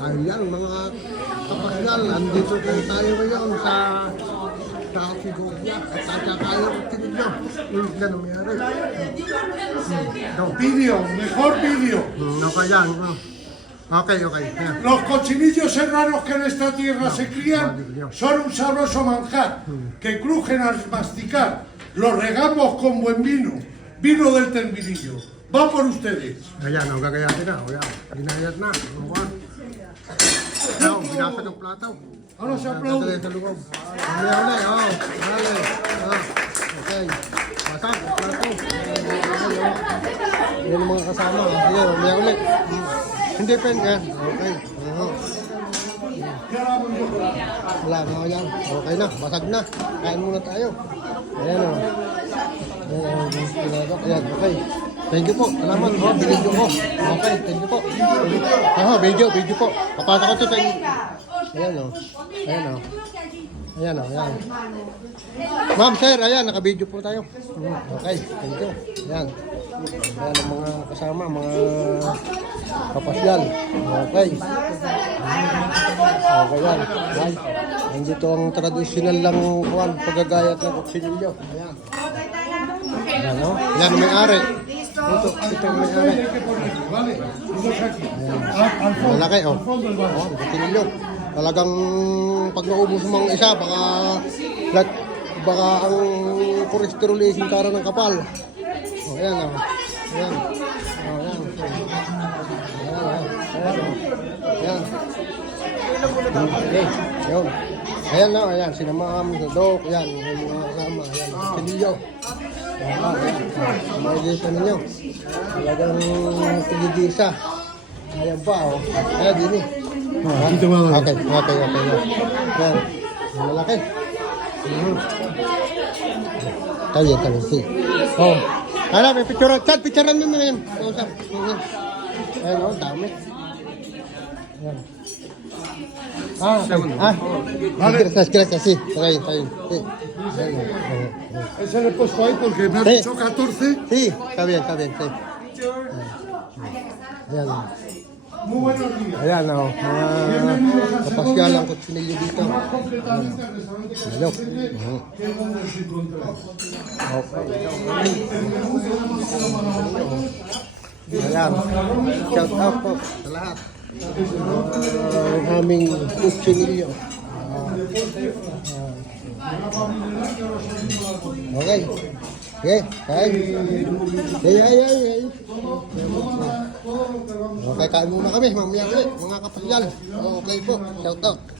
Ayan, mga kapasyal, andito po tayo ngayon sa Sigogya at kakaya ko tinigyo. Yan ang mayari. Vídeo, mejor vídeo. Okay yan. Okay. Yeah. Los cochinillos serranos que en esta tierra se crían son un sabroso manjar que crujen al masticar. Los regamos con buen vino, vino del Terminillo. Va por ustedes. Ayan, ang gagayatin na. Ayan, ginayat na. Ayan, binasag ang plataw. Ahora se aplaude. Sa loob. Ayan na, dale. Okay. Basag, plataw. Ayan ang mga kasama. Ayan, umiyak ulit. Hindi pen ka. Okay. Wala na yan. Okay na, basag na. Kain muna tayo. Ayan o. Ayan, okay. Thank you po. Salamat po. Video ko. Okay, thank you po. Video po. Papasa ko ito sa inyo. Ayan o. Ayan o. Ma'am, sir, ayan, naka-video po tayo. Okay, thank you. Ayan. Ayan ang mga kasama, mga kapasyal. Okay. Okay yan. Ayan. Nandito ang traditional lang paggagayat ng kutsilyo. Ayan. Ayan o. Ayan ang may-ari. Ito ang may-ari. Ayan. Malaki o. Kutsilyo. Talagang pag naubos mo ang isa, baka ang cholesterol ay singkara ng kapal. O, ayan o. Ayan. O, ayan. Ayan. Okay. Yun. Ayan na, ayan. Sina Ma'am, si Doc, ayan. Yung mga kasama. Ayan. Sinilyo. Ayan. Magigisa ninyo. Talagang tigigisa. Ayan pa, o. Ayan, din eh. Okay. Ayan. Malaki. Tayo. Oh. Ano, may picturean nyo na yan. Ayan, o, dami. Ayan. Gracias, sí. Está bien. Sí. Ese le he puesto ahí porque me ha dicho 14. Sí, está bien, sí. Ayan. Muy buenos días. Ayan, o. Kapasyalan ang kutsilyo dito. Ayok. Ayan. Shout out po sa lahat. Ang aming kutsilyo. Okay. Kain. Hey. Okay, kain muna kami. Mamaya ulit, mga kapasyal. Okay po. Shout out.